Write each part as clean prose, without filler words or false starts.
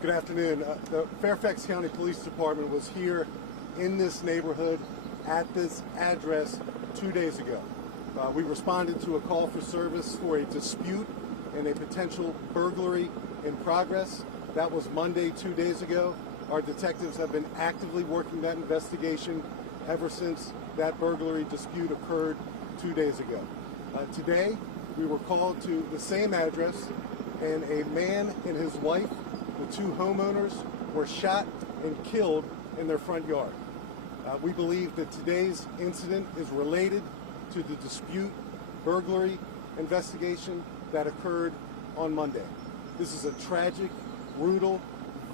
Good afternoon. The Fairfax County Police Department was here in this neighborhood at this address 2 days ago. We responded to a call for service for a dispute and a potential burglary in progress. That was Monday 2 days ago. Our detectives have been actively working that investigation ever since that burglary dispute occurred 2 days ago. Today, we were called to the same address, and a man and his wife, the two homeowners, were shot and killed in their front yard. We believe that today's incident is related to the dispute burglary investigation that occurred on Monday. This is a tragic, brutal,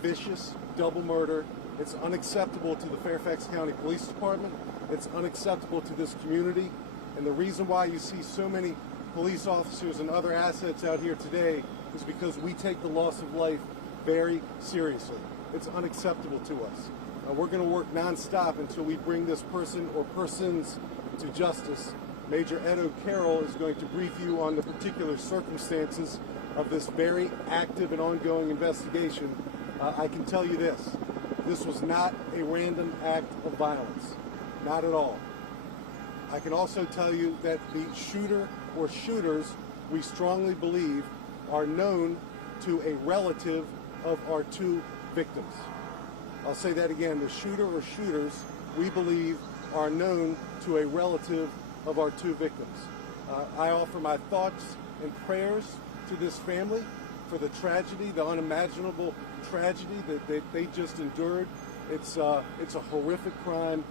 vicious double murder. It's unacceptable to the Fairfax County Police Department. It's unacceptable to this community. And the reason why you see so many police officers and other assets out here today is because we take the loss of life very seriously. It's unacceptable to us. We're going to work nonstop until we bring this person or persons to justice. Major Ed O'Carroll is going to brief you on the particular circumstances of this very active and ongoing investigation. I can tell you this was not a random act of violence, not at all. I can also tell you that the shooter or shooters, we strongly believe, are known to a relative of our two victims. I'll say that again. The shooter or shooters, we believe, are known to a relative of our two victims. I offer my thoughts and prayers to this family for the tragedy, the unimaginable tragedy that they just endured. It's a horrific crime.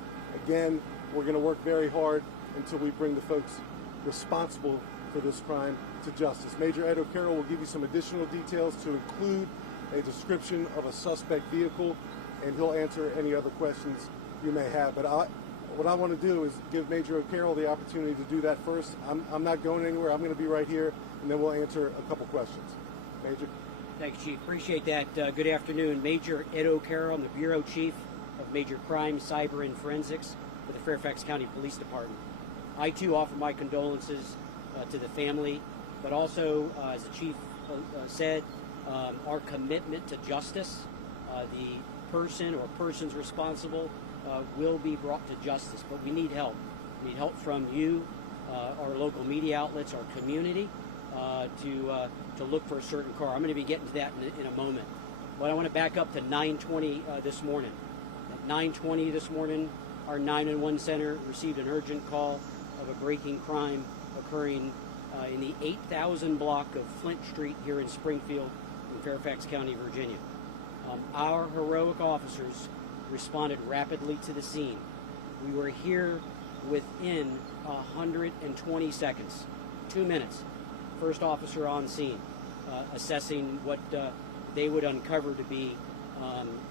Again, we're going to work very hard until we bring the folks responsible for this crime to justice. Major Ed O'Carroll will give you some additional details to include a description of a suspect vehicle, and he'll answer any other questions you may have. But what I want to do is give Major O'Carroll the opportunity to do that first. I'm not going anywhere. I'm going to be right here, and then we'll answer a couple questions. Major? Thanks, Chief. Appreciate that. Good afternoon. Major Ed O'Carroll. I'm the Bureau Chief of Major Crime, Cyber, and Forensics for the Fairfax County Police Department. I, too, offer my condolences to the family, but also, as the Chief said, our commitment to justice. The person or persons responsible will be brought to justice, but we need help. We need help from you, our local media outlets, our community, to look for a certain car. I'm going to be getting to that in a moment. But I want to back up to 9:20 this morning. At 9:20 this morning, our 911 center received an urgent call of a breaking crime occurring in the 8000 block of Flint Street here in Springfield in Fairfax County, Virginia. Our heroic officers responded rapidly to the scene. We were here within 120 seconds, 2 minutes. First officer on scene, assessing what they would uncover to be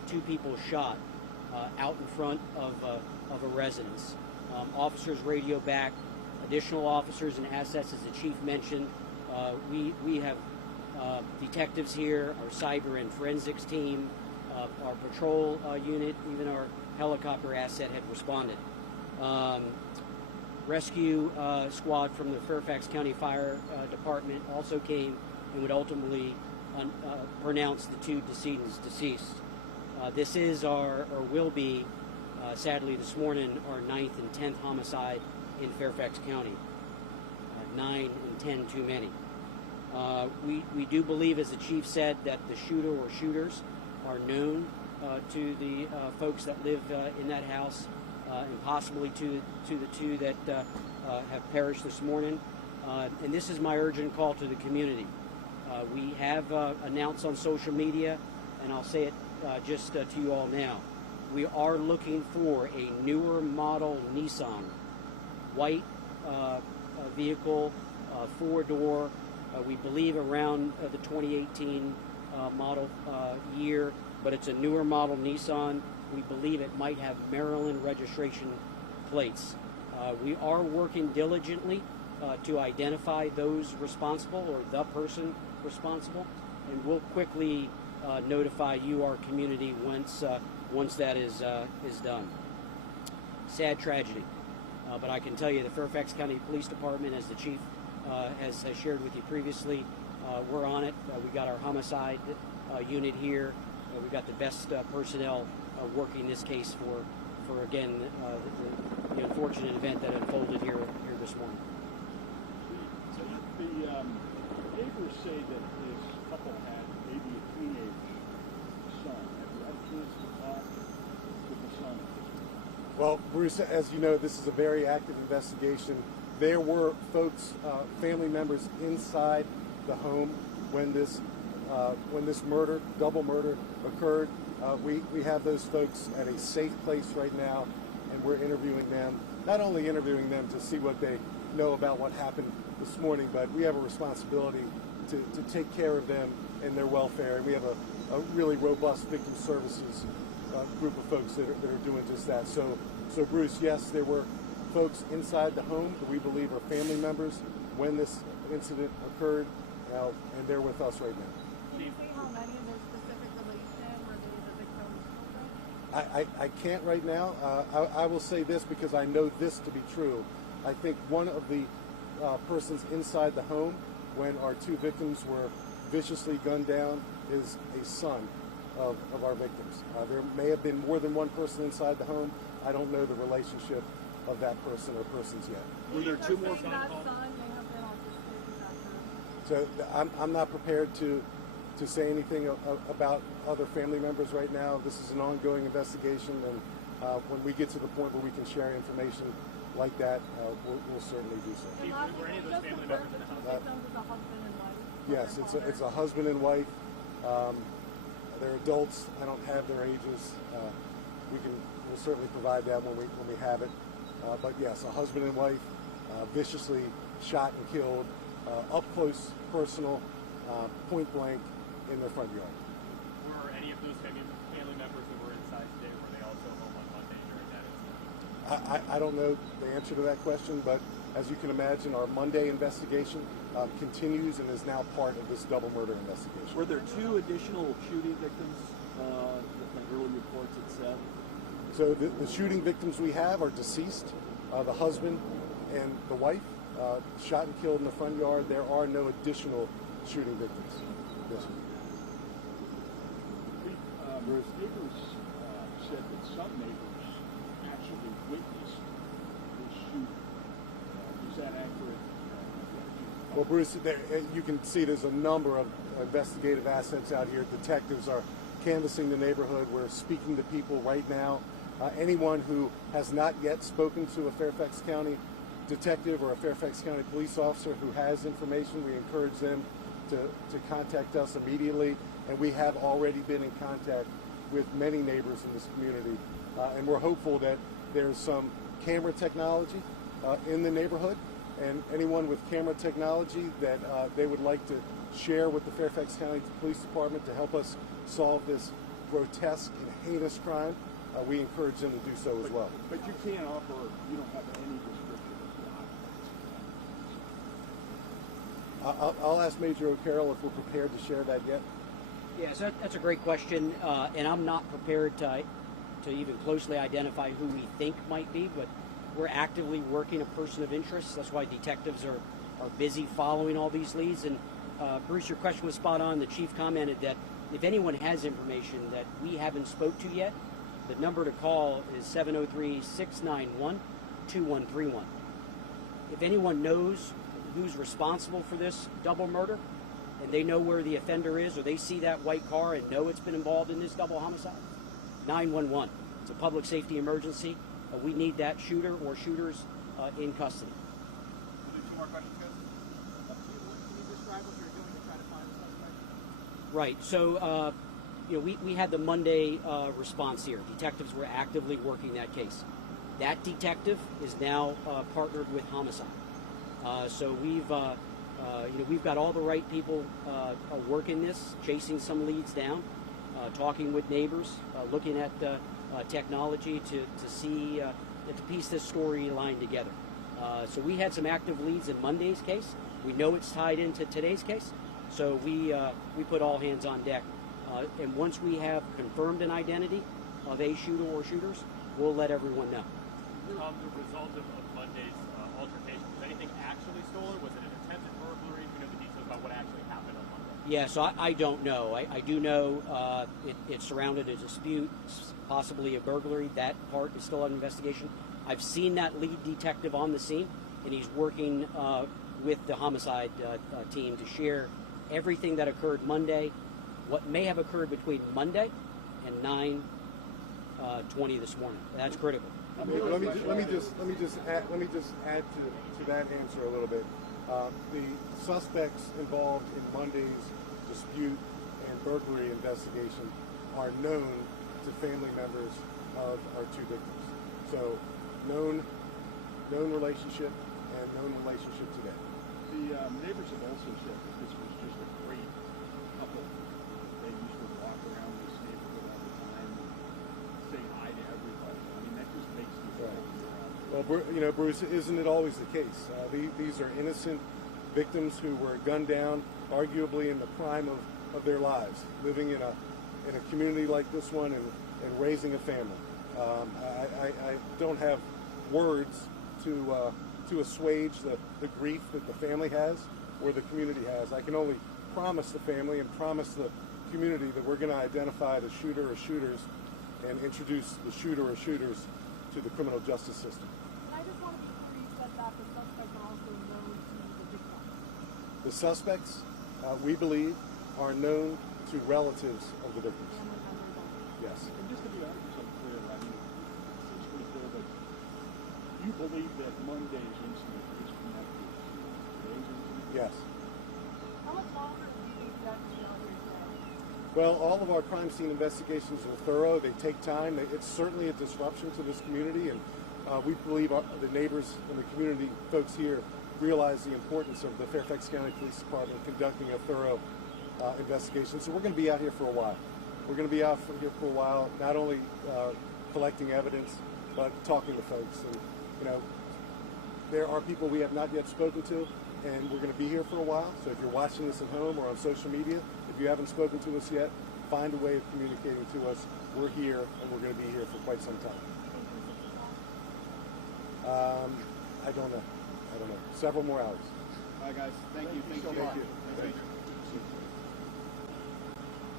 two people shot out in front of a residence. Officers radio back, additional officers and assets, as the Chief mentioned. We have detectives here, our cyber and forensics team, our patrol unit, even our helicopter asset had responded. Rescue squad from the Fairfax County Fire Department also came and would ultimately pronounce the two decedents deceased. This is or will be, sadly this morning, our 9th and 10th homicide in Fairfax County. 9 and 10 too many. We do believe, as the Chief said, that the shooter or shooters are known to the folks that live in that house, and possibly to the two that have perished this morning. And this is my urgent call to the community. We have announced on social media, and I'll say it just to you all now. We are looking for a newer model Nissan, white vehicle, four-door. We believe around the 2018 model year, but it's a newer model Nissan. We believe it might have Maryland registration plates. We are working diligently to identify those responsible or the person responsible, and we'll quickly notify you, our community, once that is done. Sad tragedy, but I can tell you the Fairfax County Police Department, as the Chief has shared with you previously, we're on it. We got our homicide unit here. we've got the best personnel working this case for again, the unfortunate event that unfolded here this morning. So the neighbors say that this couple had maybe a teenage son. Have you had a chance to talk with the son? Well, Bruce, as you know, this is a very active investigation. There were folks, family members inside the home when this murder, double murder, occurred. We have those folks at a safe place right now, and we're interviewing them. Not only interviewing them to see what they know about what happened this morning, but we have a responsibility to take care of them and their welfare. And we have a really robust victim services group of folks that are doing just that. So Bruce, yes, there were folks inside the home that we believe are family members when this incident occurred, and they're with us right now. Can you say how many in their specific relation were they the victim's children? I can't right now. I will say this because I know this to be true. I think one of the persons inside the home when our two victims were viciously gunned down is a son of our victims. There may have been more than one person inside the home. I don't know the relationship of that person or persons yet. Were there two more That son may have been autistic. So I'm not prepared to say anything about other family members right now. This is an ongoing investigation, and when we get to the point where we can share information like that, we'll certainly do so. And lastly, were any of those just family to members in confirm the the victims is a husband and wife? Yes, it's a husband and wife. They're adults. I don't have their ages. We'll certainly provide that when we have it. But yes, a husband and wife, viciously shot and killed, up close, personal, point blank in their front yard. Were any of those family members who were inside today, were they also home on Monday during that incident? I don't know the answer to that question, but as you can imagine, our Monday investigation continues and is now part of this double murder investigation. Were there two additional shooting victims that early reports had said? So the shooting victims we have are deceased, the husband and the wife, shot and killed in the front yard. There are no additional shooting victims. Yes. Bruce, neighbors said that some neighbors actually witnessed the shooting. Is that accurate? Well, Bruce, you can see there's a number of investigative assets out here. Detectives are canvassing the neighborhood. We're speaking to people right now. Anyone who has not yet spoken to a Fairfax County detective or a Fairfax County police officer who has information, we encourage them to contact us immediately. And we have already been in contact with many neighbors in this community. And we're hopeful that there's some camera technology in the neighborhood, and anyone with camera technology that they would like to share with the Fairfax County Police Department to help us solve this grotesque and heinous crime, we encourage them to do so as well. But you can't offer, you don't have any description of what. I'll ask Major O'Carroll if we're prepared to share that yet. Yeah, so that's a great question, and I'm not prepared to even closely identify who we think might be, but we're actively working a person of interest. That's why detectives are busy following all these leads. And Bruce, your question was spot on. The chief commented that if anyone has information that we haven't spoke to yet, the number to call is 703-691-2131. If anyone knows who's responsible for this double murder, and they know where the offender is, or they see that white car and know it's been involved in this double homicide, 911. It's a public safety emergency. We need that shooter or shooters in custody. We'll do two more questions, guys. Can you describe what you're doing to try to find the suspect? Right. So, we had the Monday response here. Detectives were actively working that case. That detective is now partnered with homicide. So we've got all the right people working this, chasing some leads down, talking with neighbors, looking at technology to see to piece this storyline together. So we had some active leads in Monday's case. We know it's tied into today's case, so we put all hands on deck. And once we have confirmed an identity of a shooter or shooters, we'll let everyone know. The result of Monday's altercation, was anything actually stolen? Was it an attempted burglary? Do you know the details about what actually happened on Monday? Yeah, so I don't know. I do know it surrounded a dispute, possibly a burglary. That part is still under investigation. I've seen that lead detective on the scene, and he's working with the homicide team to share everything that occurred Monday, what may have occurred between Monday and 9:20 this morning. That's critical. Let me just add to that answer a little bit. The suspects involved in Monday's dispute and burglary investigation are known to family members of our two victims. So known relationship and known relationship today. The neighbors have also said that this was just a great couple. They used to walk around this neighborhood all the time and say hi to everybody. I mean, that just makes the world. Well, Bruce, isn't it always the case? These are innocent victims who were gunned down, arguably in the prime of their lives, living in a community like this one and raising a family. I don't have words to assuage the grief that the family has or the community has. I can only promise the family and promise the community that we're going to identify the shooter or shooters and introduce the shooter or shooters to the criminal justice system. And I just want to be clear, you said that the suspect are also known to the victim. The suspects, we believe, are known to relatives of the victims. Family members only. Yes. And just to be 100% clear, I mean, it seems pretty clear that you believe that Monday's incident is connected to today's incident? Yes. How much longer do you think that be on your side? Well, all of our crime scene investigations are thorough. They take time. It's certainly a disruption to this community, and we believe the neighbors and the community folks here realize the importance of the Fairfax County Police Department conducting a thorough investigation. So we're going to be out here for a while. We're going to be out here for a while, not only collecting evidence, but talking to folks. And, there are people we have not yet spoken to, and we're going to be here for a while. So if you're watching this at home or on social media, if you haven't spoken to us yet, find a way of communicating to us. We're here, and we're going to be here for quite some time. I don't know. Several more hours. All right, guys. Thank you. Thank you. Thank you.